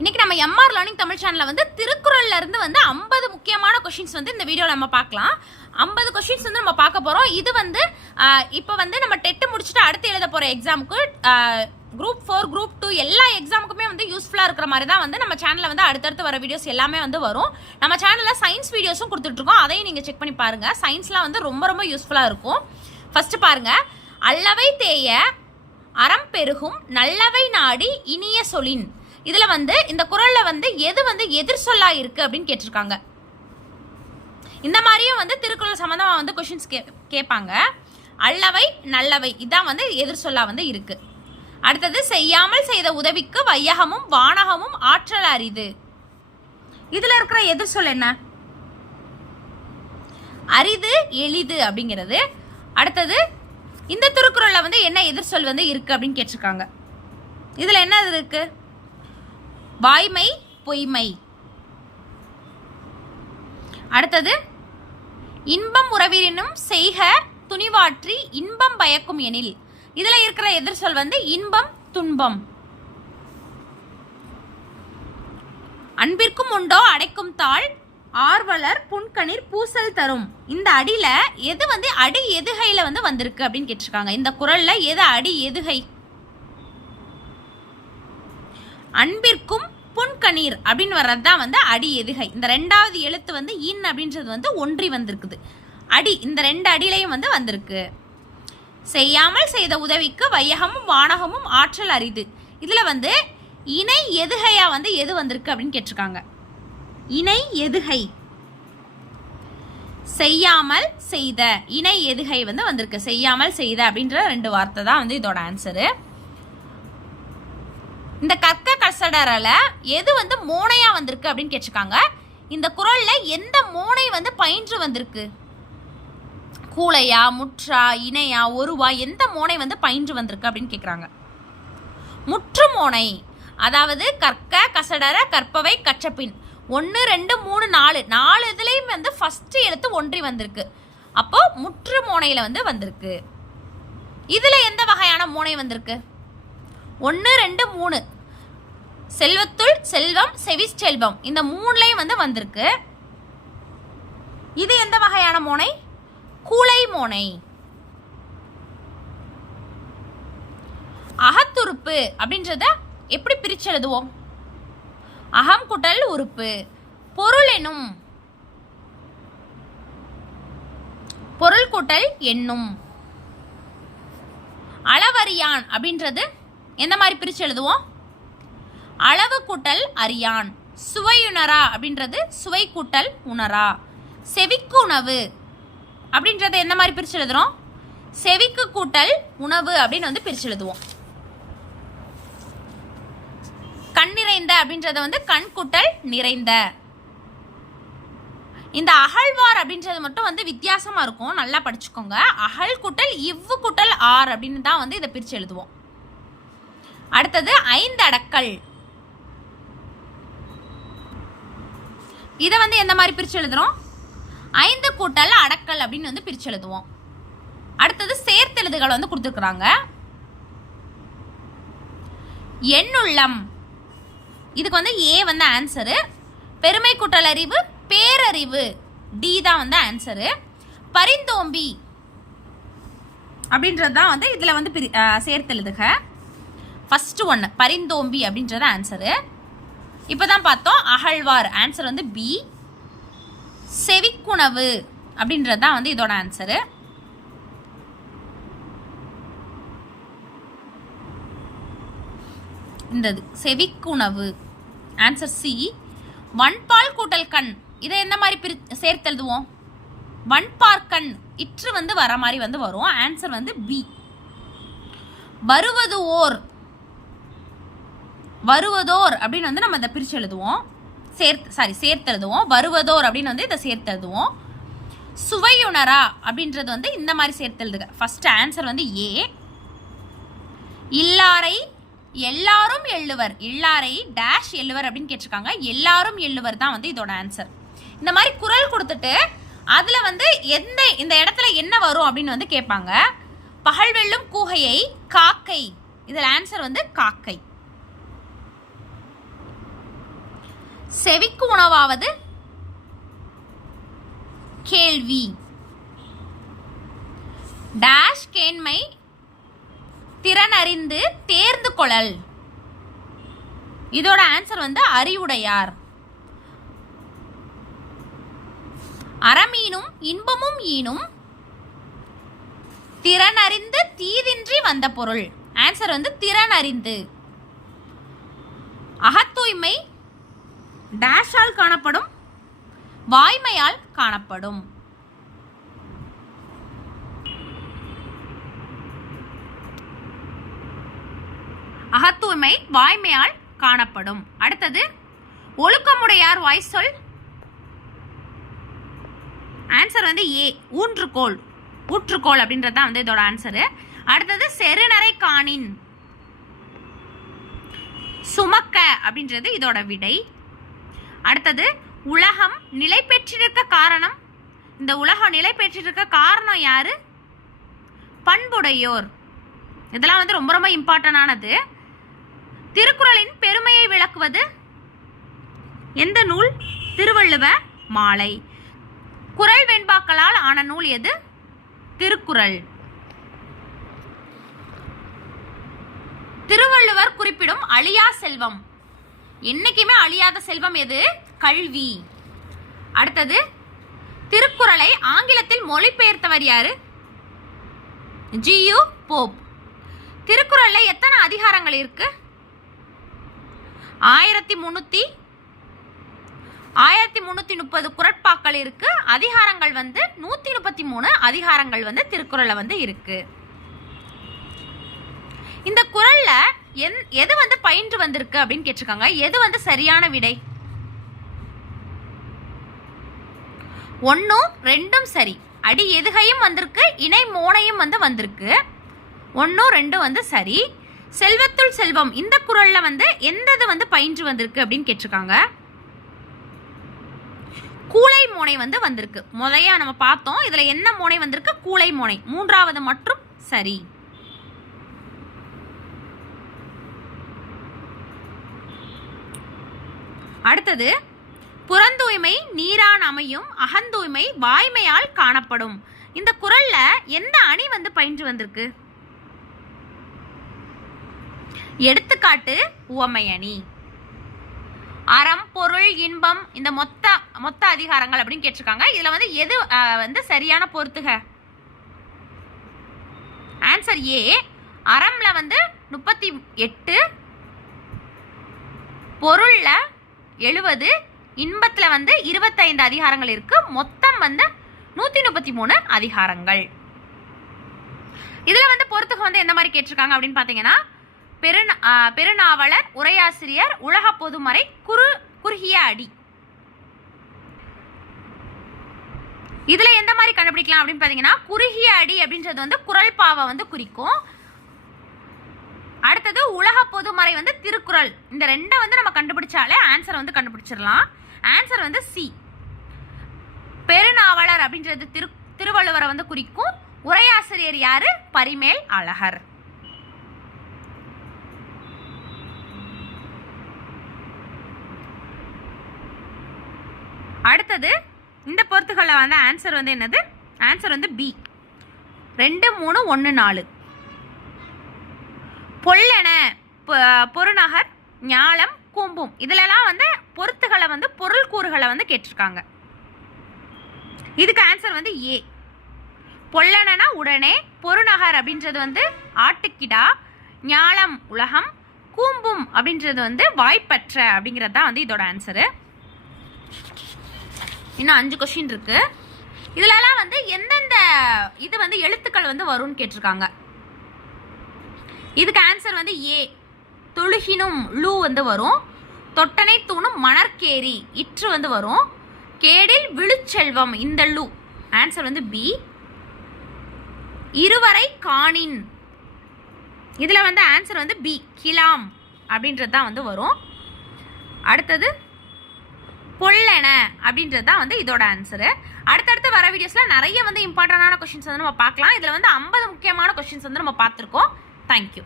இன்னைக்கு நம்ம MR learning Tamil சேனல்ல வந்து திருக்குறள்ல இருந்து வந்து 50 முக்கியமான क्वेश्चंस வந்து இந்த வீடியோல நம்ம பார்க்கலாம். 50 क्वेश्चंस வந்து நம்ம பார்க்க போறோம். இது வந்து இப்போ வந்து நம்ம டெட் முடிச்சிட்டு அடுத்து எழுத போற எக்ஸாமுக்கு குரூப் 4 குரூப் 2 எல்லா எக்ஸாமுக்குமே வந்து யூஸ்ஃபுல்லா இருக்கிற மாதிரி தான் வந்து நம்ம சேனல்ல வந்து அடுத்தடுத்து வர வீடியோஸ் எல்லாமே வந்து வரும். நம்ம சேனல்ல சயின்ஸ் வீடியோஸும் கொடுத்துட்டு இருக்கோம். அதையும் நீங்க செக் பண்ணி பாருங்க. சயின்ஸ்லாம் வந்து ரொம்ப யூஸ்ஃபுல்லா இருக்கும். ஃபர்ஸ்ட் பாருங்க, அல்லவை தேய அறம் பெருகும் நல்லவை நாடி இனிய சொலின். இதுல வந்து இந்த குறள்ல வந்து எது வந்து எதிர் சொல்லா இருக்கு அப்படின்னு கேட்டிருக்காங்க. இந்த மாதிரியும் வந்து திருக்குறள் சம்பந்தமா வந்து क्वेश्चंस கேட்பாங்க. அல்லவை நல்லவை இதான் வந்து எதிர் சொல்லா வந்து இருக்கு. அடுத்தது, செய்யாமல் செய்த உதவிக்கு வையகமும் வானகமும் ஆற்றல் அரிது. இதுல இருக்கிற எதிர் சொல் என்ன? அரிது எளிது அப்படிங்கிறது. அடுத்தது, இந்த திருக்குறள்ல வந்து என்ன எதிர் சொல் வந்து இருக்கு அப்படின்னு கேட்டிருக்காங்க. இதுல என்ன இருக்கு? வாய்மை பொய்மை. அடுத்தது, இன்பம் உறவினும் செய்க துணிவாற்றி இன்பம் பயக்கும் எனில். இதுல இருக்கிற எதிர் சொல் வந்து இன்பம் துன்பம். அன்பிற்கும் உண்டோ அடைக்கும் தாள் ஆர்வலர் புன்கணிர் பூசல் தரும். இந்த அடியில எது வந்து அடி எதுகையில வந்து வந்திருக்கு அப்படின்னு கேட்டிருக்காங்க. இந்த குறள்ல எது அடி எதுகை? அன்பிற்கும் புன்கணீர் அப்படின்னு வர்றதுதான் வந்து அடி எதுகை. இந்த ரெண்டாவது எழுத்து வந்து இன் அப்படின்றது வந்து ஒன்றி வந்திருக்குது. அடி இந்த ரெண்டு அடியிலையும் வந்து வந்திருக்கு. செய்யாமல் செய்த உதவிக்கு வையகமும் வானகமும் ஆற்றல் அரிது. இதுல வந்து இணை எதுகையா வந்து எது வந்திருக்கு அப்படின்னு கேட்டிருக்காங்க. இணை எதுகை. செய்யாமல் செய்த இணை எதுகை வந்து வந்திருக்கு. செய்யாமல் செய்த அப்படின்ற ரெண்டு வார்த்தை தான் வந்து இதோட ஆன்சரு. இந்த கற்க கசடரல எது வந்து மோனையா வந்திருக்கு அப்படின்னு கேட்டிருக்காங்க. இந்த குறள்ல எந்த மோனை வந்து பயின்று வந்திருக்கு? கூளையா, முற்றா, இணையா, ஒருவா, எந்த மோனை வந்து பயின்று வந்திருக்கு அப்படின்னு கேட்குறாங்க. முற்று மோனை. அதாவது கற்க கசடர கற்பவை கற்றபின் 1 2 3 4 இதுலயும் வந்து ஃபர்ஸ்ட் எழுத்து ஒன்றி வந்திருக்கு. அப்போ முற்று மோனையில வந்து வந்திருக்கு. இதுல எந்த வகையான மோனை வந்திருக்கு? 1 2 3 செல்வத்துள் செல்வம் செவி செல்வம் இந்த மூணுலையும் வந்து வந்திருக்கு. இது எந்த வகையான மோனை? கூளை மோனை. அகத்துறுப்பு அப்படின்றத எப்படி பிரிச்சு எழுதுவோம்? அகம் குட்டல் உறுப்பு. பொருள் எனும். பொருள் கூட்டல் எண்ணும். அளவறியான் அப்படின்றது எந்த மாதிரி பிரிச்சு எழுதுவோம்? அளவு கூட்டல் அறியான். சுவையுணரா அப்படின்றது சுவை கூட்டல் உணரா. செவிக்கு உணவு அப்படின்றத எந்த மாதிரி பிரிச்சு எழுதுறோம்? செவிக்கு கூட்டல் உணவு அப்படின்னு வந்து பிரிச்சு எழுதுவோம். கண் நிறைந்த அப்படின்றத வந்து கண் கூட்டல் நிறைந்த. இந்த அகழ்வார் அப்படின்றது மட்டும் வந்து வித்தியாசமா இருக்கும், நல்லா படிச்சுக்கோங்க. அகழ் கூட்டல் இவ்வு கூட்டல் ஆர் அப்படின்னு தான் வந்து இதை பிரிச்சு எழுதுவோம். அடுத்தது, 5 அடக்கல். இதை வந்து எந்த மாதிரி பிரிச்சு எழுதுறோம்? 5 கூட்டல் அடக்கல் அப்படின்னு வந்து பிரிச்சு எழுதுவோம். அடுத்தது, சேர்த்தெழுதுகள் வந்து கொடுத்துருக்குறாங்க. எண்ணுள்ளம். இதுக்கு வந்து ஏ வந்து ஆன்சரு. பெருமை கூட்டல் அறிவு பேரறிவு டி தான் வந்து ஆன்சரு. பரிந்தோம்பி அப்படின்றது தான் வந்து இதுல வந்து சேர்த்தெழுதுக. ஃபர்ஸ்ட் ஒன்று பரிந்தோம்பி அப்படின்றது ஆன்சரு. இப்போதான் பார்த்தோம். அகழ்வார் ஆன்சர் வந்து பி. செவிக்குணவு அப்படின்றது தான் வந்து இதோட ஆன்சரு. இந்த செவிக்குணவு ஆன்சர் சி. வன்பால் கூட்டல் கண் இதை எந்த மாதிரி சேர்த்தெழுதுவோம்? வன்பார்கண் இற்று வந்து வர மாதிரி வந்து வரும். ஆன்சர் வந்து பி. வருவது ஓர் வருவதோர் அப்படின்னு வந்து நம்ம இதை பிரிச்சு எழுதுவோம். சேர்த்தெழுதுவோம். வருவதோர் அப்படின்னு வந்து இதை சேர்த்தெழுதுவோம். சுவையுணரா அப்படின்றது வந்து இந்த மாதிரி சேர்த்தெழுதுக. ஃபர்ஸ்ட் ஆன்சர் வந்து ஏ. இல்லாரை எல்லாரும் எள்ளுவர். இல்லாரை டேஷ் எள்ளுவர் அப்படின்னு கேட்டிருக்காங்க. எல்லாரும் எள்ளுவர் தான் வந்து இதோட ஆன்சர். இந்த மாதிரி குறள் கொடுத்துட்டு அதுல வந்து இந்த இடத்துல என்ன வரும் அப்படின்னு வந்து கேட்பாங்க. பகல் வெல்லும் கூகையை காக்கை. இதுல ஆன்சர் வந்து காக்கை. செவிக்கு உணவாவது கேள்வி. டேஷ் கேண்மை திறனறிந்து தேர்ந்து கொள்ளல். இதோட ஆன்சர் வந்து அறிவுடையார். அறமீனும் இன்பமும் ஈனும் திறனறிந்து தீதின்றி வந்த பொருள். ஆன்சர் வந்து திறனறிந்து. அகத்தூய்மை டேஷால் காணப்படும் வாய்மையால் காணப்படும். அகத்தூய்மை வாய்மையால் காணப்படும். அடுத்தது ஒழுக்கமுடையார் வாய்ச்சொல். ஆன்சர் வந்து ஏ ஊன்றுகோல். ஊற்றுக்கோள் அப்படின்றது தான் வந்து இதோட ஆன்சரு. அடுத்தது செருநரை காணின். சுமக்க அப்படின்றது இதோட விடை. அடுத்தது உலகம் நிலை பெற்றிருக்க காரணம். இந்த உலகம் நிலை பெற்றிருக்க காரணம் யாரு? பண்புடையோர். இதெல்லாம் வந்து ரொம்ப ரொம்ப இம்பார்ட்டன்டானது. திருக்குறளின் பெருமையை விளக்குவது எந்த நூல்? திருவள்ளுவ மாலை. குறள் வெண்பாக்களால் ஆன நூல் எது? திருக்குறள். திருவள்ளுவர் குறிப்பிடும் அழியா செல்வம். என்னைக்குமே அழியாத செல்வம் எது? கல்வி. அடுத்தது திருக்குறளை ஆங்கிலத்தில் மொழிபெயர்த்தவர் யாரு? G U Pope. திருக்குறள்ல எத்தனை அதிகாரங்கள் இருக்கு? 1330 குறட்பாக்கள் இருக்கு. அதிகாரங்கள் வந்து 133 அதிகாரங்கள் வந்து திருக்குறள்ல வந்து இருக்கு. இந்த குறள்ல எது வந்து பயின்று வந்திருக்கு அப்படின்னு கேட்டிருக்காங்க. எது வந்து சரியான விடை? 1 2 சரி. அடி எதுகையும் வந்திருக்கு, இணை மோனையும் வந்து வந்திருக்கு. 1 2 வந்து சரி. செல்வத்துள் செல்வம் இந்த குறள்ல வந்து எந்தது வந்து பயின்று வந்திருக்கு அப்படின்னு கேட்டிருக்காங்க. கூளை மோனை வந்து வந்திருக்கு. முதலையா நம்ம பார்த்தோம். இதுல என்ன மோனை வந்திருக்கு? கூளை மோனை. 3வது மற்றும் சரி. அடுத்தது புறந்தூய்மை நீரான் அமையும், அகந்தூய்மை வாய்மையால் காணப்படும். இந்த குறள்ல எந்த அணி வந்து பயின்று வந்திருக்கு? எடுத்துக்காட்டு உவமை அணி. அறம் பொருள் இன்பம் இந்த மொத்த அதிகாரங்கள் அப்படின்னு கேட்டிருக்காங்க. இதுல வந்து எது வந்து சரியான பொறுத்துக? Answer A. அறம்ல வந்து 38, பொருள்ல 70, இன்பத்துல வந்து 25 அதிகாரங்கள் இருக்கு. மொத்தம் வந்து 133 அதிகாரங்கள். இதுல வந்து பொறுத்துக வந்து எந்த மாதிரி கேட்டிருக்காங்க அப்படின்னு பாத்தீங்கன்னா, பெருநாவலர், உரையாசிரியர், உலக பொதுமறை, குறுகிய அடி. இதுல எந்த மாதிரி கண்டுபிடிக்கலாம் அப்படின்னு பாத்தீங்கன்னா, குறுகிய அடி அப்படின்றது வந்து குறள் பாவை வந்து குறிக்கும். அடுத்தது உலக பொதுமறை வந்து திருக்குறள். இந்த ரெண்டை வந்து நம்ம கண்டுபிடிச்சாலே ஆன்சர் வந்து கண்டுபிடிச்சிடலாம். ஆன்சர் வந்து சி. பெருநாவலர் அப்படின்றது திருவள்ளுவரை வந்து குறிக்கும். உரையாசிரியர் யாரு? பரிமேல் அழகர். அடுத்தது இந்த பொறுத்துக்களை வந்து ஆன்சர் வந்து என்னது? ஆன்சர் வந்து பி. 2 3 1 4. பொல்லென, பொருநகர், ஞாலம், கூம்பும் இதுலலாம் வந்து பொறுத்துகளை வந்து பொருள் கூறுகளை வந்து கேட்டிருக்காங்க. இதுக்கு ஆன்சர் வந்து ஏ. பொல்லெனா உடனே, பொருநகர் அப்படின்றது வந்து ஆட்டுக்கிடா, ஞாலம் உலகம், கூம்பும் அப்படின்றது வந்து வாய்ப்பற்ற அப்படிங்கிறது தான் வந்து இதோட ஆன்சரு. இன்னும் 5 கொஸ்டின் இருக்கு. இதுலலாம் வந்து எந்தெந்த இது வந்து எழுத்துக்கள் வந்து வரும்னு கேட்டிருக்காங்க. இதுக்கு ஆன்சர் வந்து ஏ. தொழுகினும் லூ வந்து வரும். தொட்டனை தூணும் மணற்கேரி இற்று வந்து வரும். கேடில் விழுச்செல்வம் இந்த லூ. ஆன்சர் வந்து பி. இருவரை காணின் இதுல வந்து ஆன்சர் வந்து பி. கிலாம் அப்படின்றது தான் வந்து வரும். அடுத்தது பொல்லென அப்படின்றது தான் வந்து இதோட ஆன்சரு. அடுத்தடுத்து வர வீடியோஸ்ல நிறைய வந்து இம்பார்ட்டன்டான கொஸ்டின்ஸ் வந்து நம்ம பார்க்கலாம். இதுல வந்து 50 முக்கியமான கொஸ்டின்ஸ் வந்து நம்ம பார்த்துருக்கோம். தேங்க்யூ.